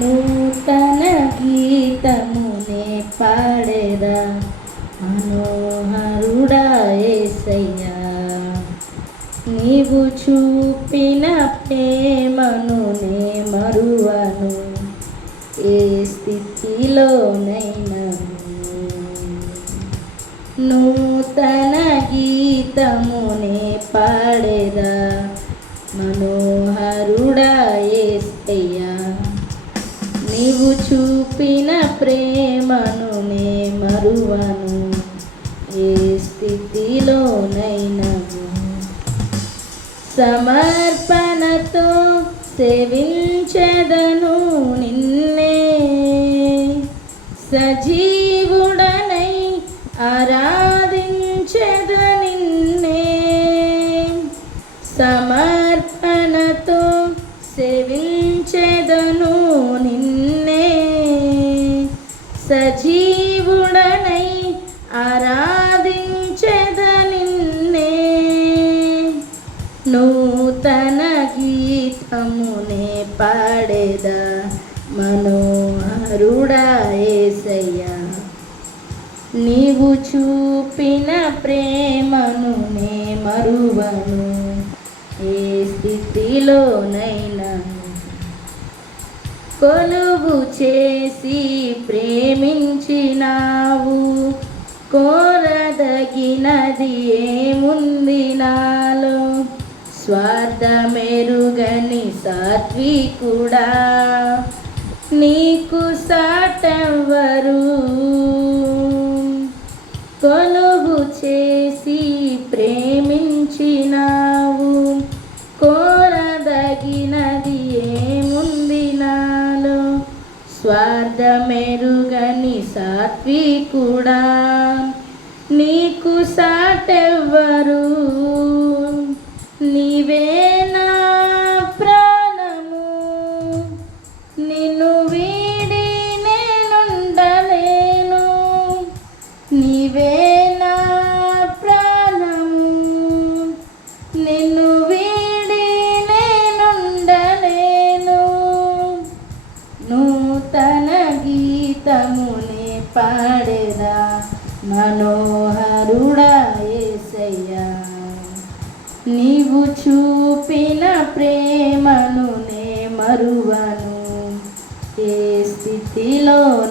నూతన గీతమునే పాడేదా మనోహరుడా ఏసయ్యా. నీవు చూపిన ప్రేమను నే మరువను. ఏ స్థితిలోనైనా నూతన గీతమునే పాడేదా మనోహరుడా ఏసయ్యా. చూపిన ప్రేమను నే మరువను. ఏ స్థితిలోనైనా సమర్పణతో సేవించదను నిన్నే. సజీవుడనై ఆరాధించద నిన్నే. సమర్పణతో సేవించ సజీవుడనై ఆరాధించెద నిన్నే. నూతన గీతమునే పాడేద మనోహరుడా ఏసయ్యా. నీవు చూపిన ప్రేమను నే మరువను. ఏ స్థితిలోనైనా కొలువు చేసి ప్రేమించినావు. కోరదగినది ఏముంది నాలో? స్వార్థమెరుగని సాత్వికుడా? నీకు సాటెవ్వరు? కొలువు చేసి ప్రేమించినావు. కోరదగినది స్వార్థమెరుగని సాత్వికుడా. నీకు సాటెవ్వరు పాడేదా మనోహరుడా ఏసయ్యా. నీవు చూపిన ప్రేమను నే మరువను. ఏ స్థితిలో